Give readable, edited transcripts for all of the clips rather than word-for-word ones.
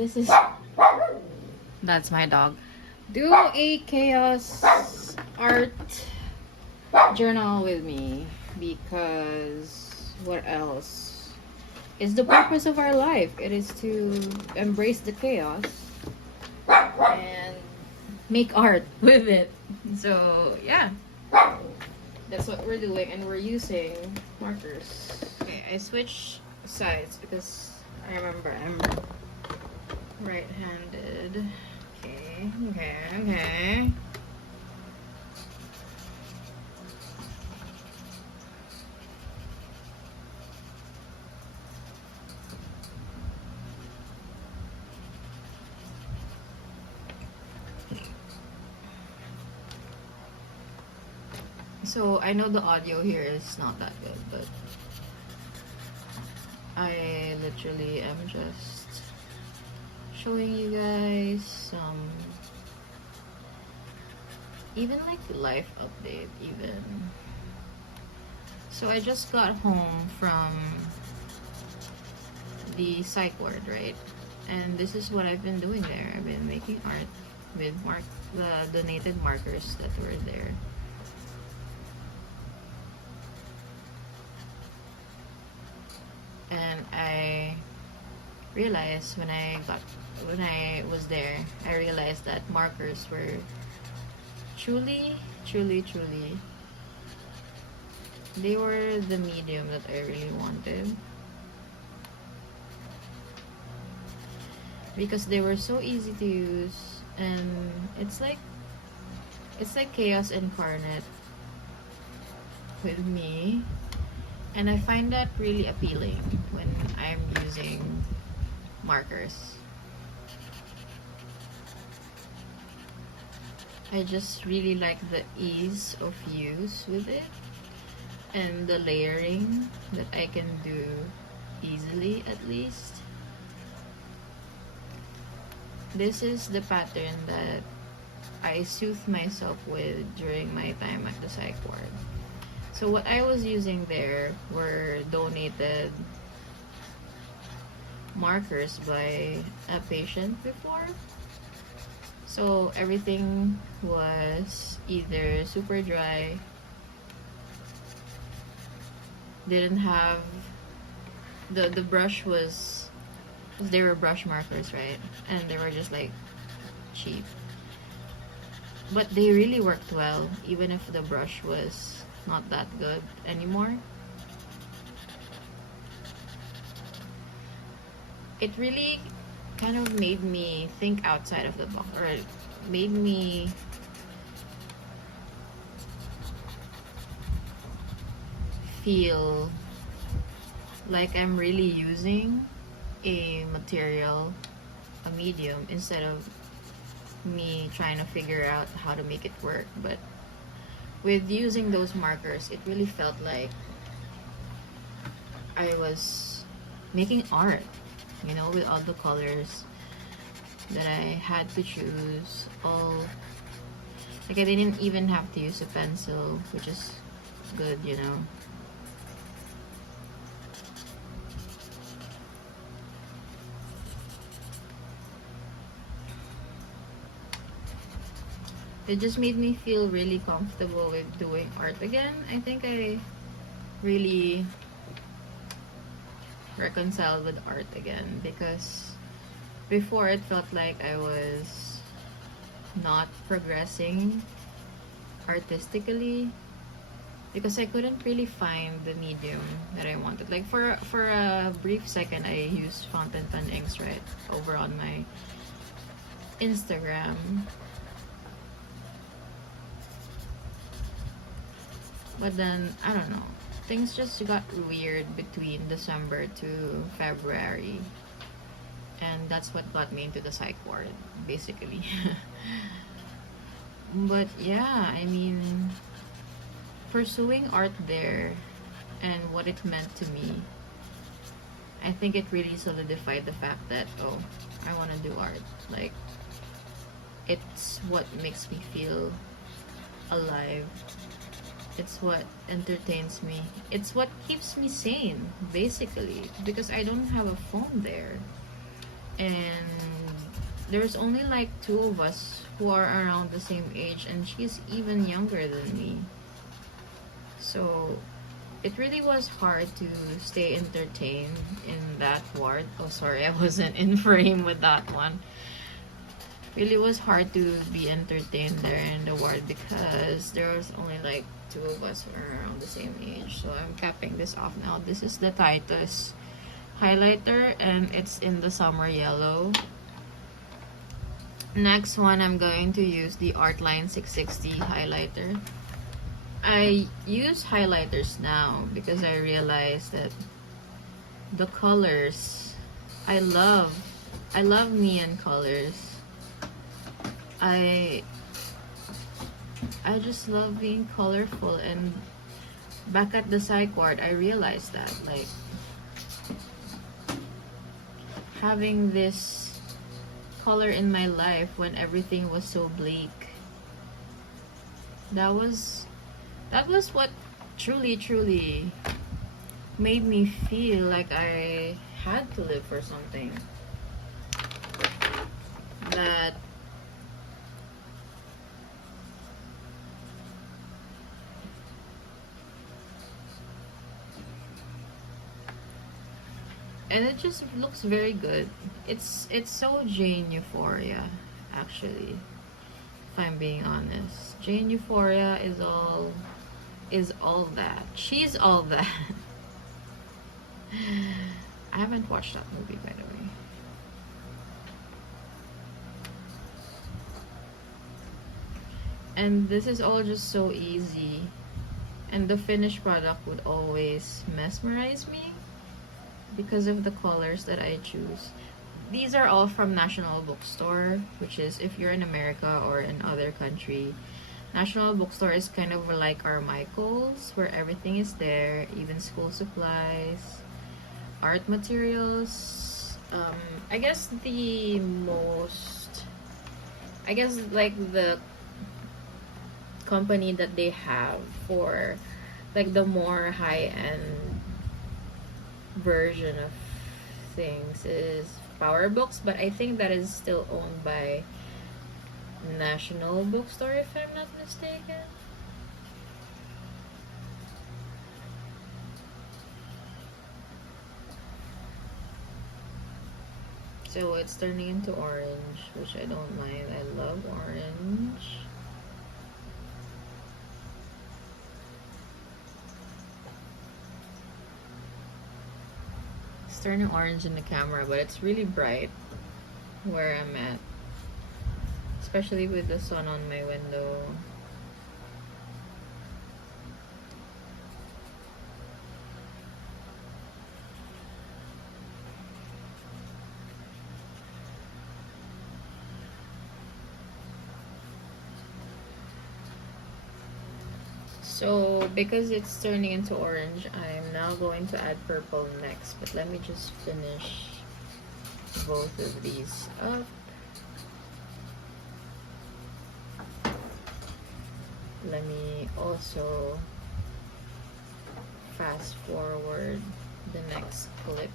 this is that's my dog. Do a chaos art journal with me, because what else is the purpose of our life? It is to embrace the chaos and make art with it. So yeah, that's what we're doing, and we're using markers. Okay, I switched sides because I remember I'm right-handed. Okay. So I know the audio here is not that good, but I literally am just showing you guys some even like life update even. So I just got home from the psych ward, right? And this is what I've been doing there. I've been making art with the donated markers that were there. And I realized when I was there, I realized that markers were truly, they were the medium that I really wanted, because they were so easy to use, and it's like chaos incarnate with me. And I find that really appealing when I'm using markers. I just really like the ease of use with it, and the layering that I can do easily, at least. This is the pattern that I soothe myself with during my time at the psych ward. So what I was using there were donated markers by a patient before. So everything was either super dry, didn't have the brush was, they were brush markers, right? And they were just like cheap, but they really worked well even if the brush was not that good anymore. It really kind of made me think outside of the box, or it made me feel like I'm really using a material, a medium, instead of me trying to figure out how to make it work. But with using those markers, it really felt like I was making art, you know, with all the colors that I had to choose. All, like, I didn't even have to use a pencil, which is good, you know. It just made me feel really comfortable with doing art again. I think I really reconciled with art again, because before it felt like I was not progressing artistically, because I couldn't really find the medium that I wanted. Like for a brief second, I used fountain pen inks, right, over on my Instagram. But then, I don't know, things just got weird between December to February. And that's what got me into the psych ward, basically. But yeah, I mean, pursuing art there and what it meant to me, I think it really solidified the fact that, oh, I want to do art. Like, it's what makes me feel alive. It's what entertains me. It's what keeps me sane, basically, because I don't have a phone there. and there's only like two of us who are around the same age, and she's even younger than me. So it really was hard to stay entertained in that ward. Oh, sorry, I wasn't in frame with that one. Really was hard to be entertained there in the ward because there was only like two of us who are around the same age. So I'm capping this off now. This is the Titus highlighter, and it's in the summer yellow. Next one, I'm going to use the Artline 660 highlighter. I use highlighters now because I realized that the colors, I love neon colors. I just love being colorful, and back at the psych ward I realized that, like, having this color in my life when everything was so bleak, that was what truly made me feel like I had to live for something. That and it just looks very good. It's so Jane Euphoria, actually, if I'm being honest. Jane Euphoria is all that. She's all that. I haven't watched that movie, by the way. And this is all just so easy, and the finished product would always mesmerize me because of the colors that I choose. These are all from National Bookstore, which is, if you're in America or in other country, National Bookstore is kind of like our Michaels, where everything is there, even school supplies, art materials. I guess like the company that they have for like the more high-end version of things is Power Books, but I think that is still owned by National Bookstore, if I'm not mistaken. So it's turning into orange, which I don't mind. I love orange. It's turning orange in the camera, but it's really bright where I'm at, especially with the sun on my window. So because it's turning into orange, I'm now going to add purple next, but let me just finish both of these up. Let me also fast forward the next clip.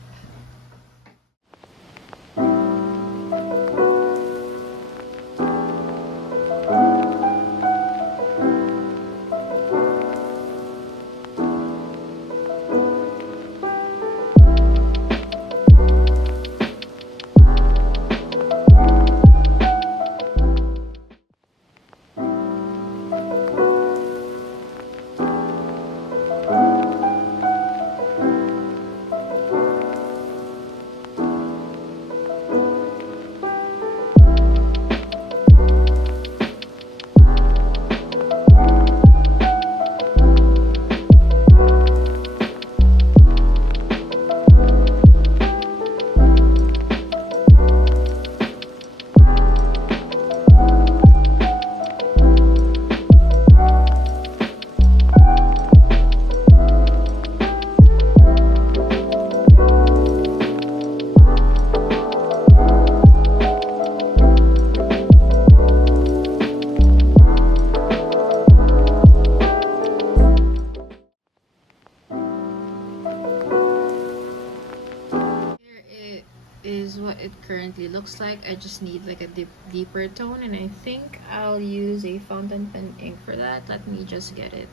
is what it currently looks like. I just need like a deeper tone, and I think I'll use a fountain pen ink for that. Let me just get it.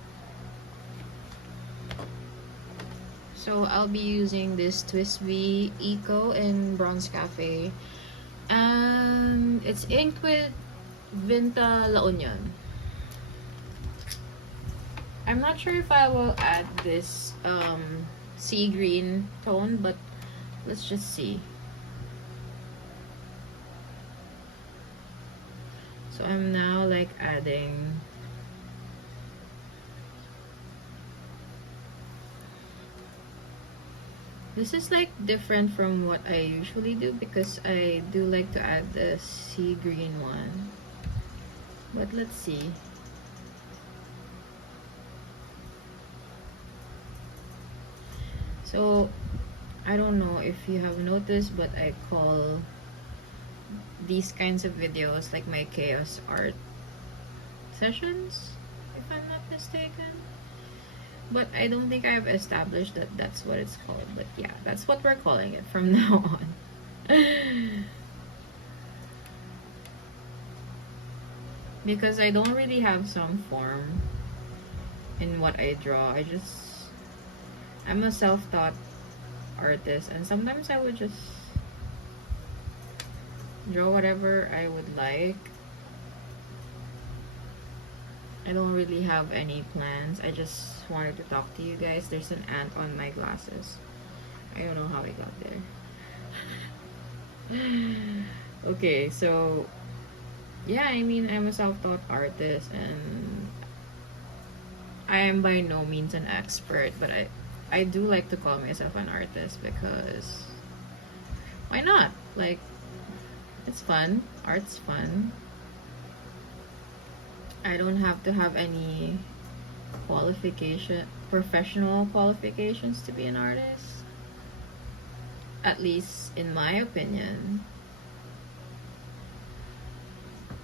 So I'll be using this Twist V Eco in Bronze Cafe, and it's inked with Vinta La Union. I'm not sure if I will add this sea green tone, but let's just see. So I'm now like adding this is like different from what I usually do because I do like to add the sea green one. But let's see. So I don't know if you have noticed, but I call these kinds of videos like my chaos art sessions, if I'm not mistaken. But I don't think I've established that that's what it's called. But yeah, that's what we're calling it from now on. Because I don't really have some form in what I draw. I'm a self-taught artist, and sometimes I would just draw whatever I would like. I don't really have any plans. I just wanted to talk to you guys. There's an ant on my glasses. I don't know how it got there. Okay, so yeah, I mean, I'm a self-taught artist, and I am by no means an expert, but I do like to call myself an artist because why not? Like, it's fun. Art's fun. I don't have to have any professional qualifications to be an artist. At least in my opinion.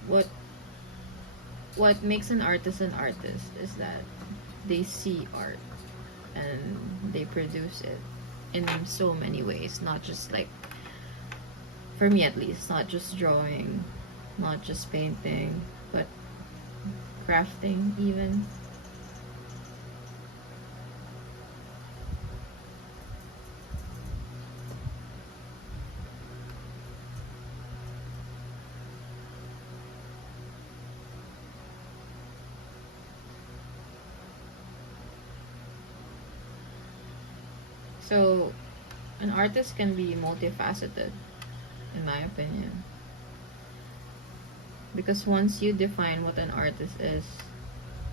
What makes an artist is that they see art and they produce it in so many ways, not just like, for me at least, not just drawing, not just painting, but crafting even. So an artist can be multifaceted, in my opinion, because once you define what an artist is,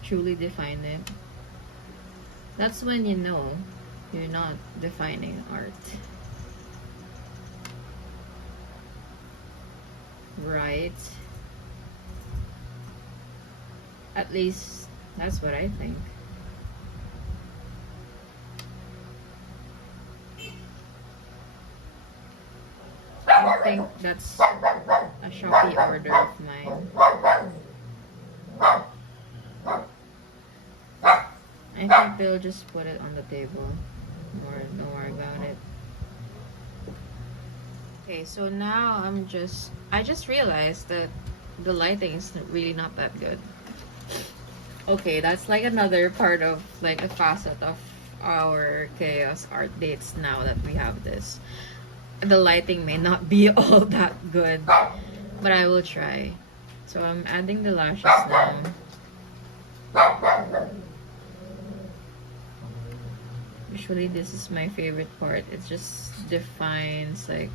truly define it, that's when you know you're not defining art. Right? At least that's what I think. I think that's a Shopee order of mine. I think they'll just put it on the table. Don't worry about it. Okay, so now I just realized that the lighting is really not that good. Okay, that's like another part of like a facet of our chaos art dates now that we have this. The lighting may not be all that good, but I will try. So I'm adding the lashes now. Usually this is my favorite part. It just defines like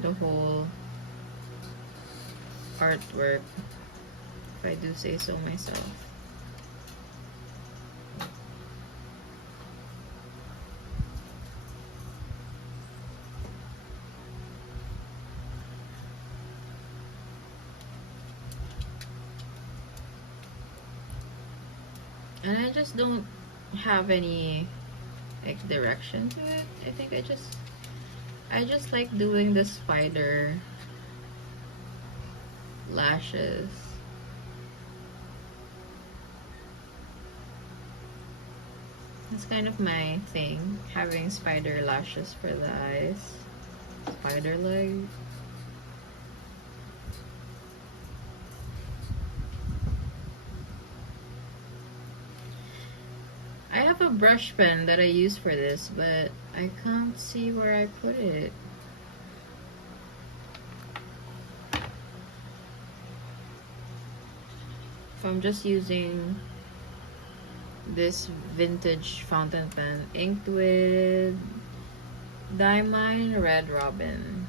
the whole artwork, if I do say so myself. And I just don't have any like direction to it. I think I just like doing the spider lashes. It's kind of my thing, having spider lashes for the eyes. Spider leg. I have a brush pen that I use for this, but I can't see where I put it. If I'm just using this vintage fountain pen inked with Diamine Red Robin.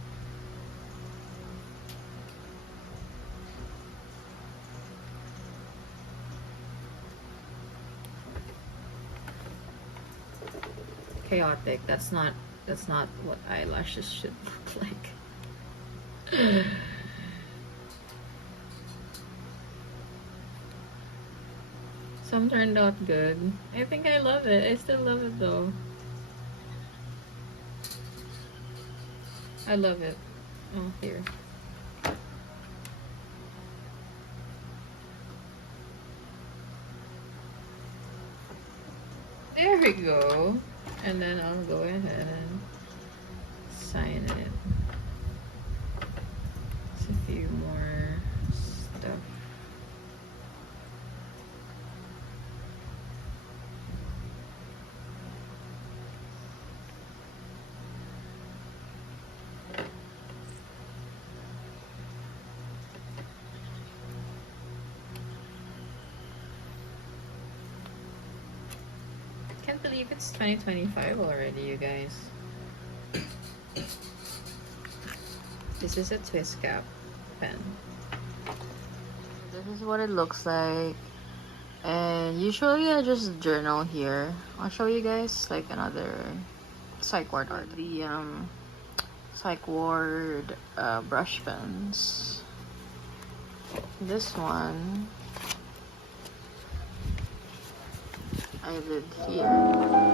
Chaotic. That's not what eyelashes should look like. Some turned out good. I think I love it. I still love it though. I love it. Oh, here. There we go. And then I'll go ahead and sign it. Just a few more stuff. Can't believe it's 2025 already, you guys. This is a twist cap pen. This is what it looks like. And usually I just journal here. I'll show you guys like another psych ward art. The psych ward brush pens. This one I did here.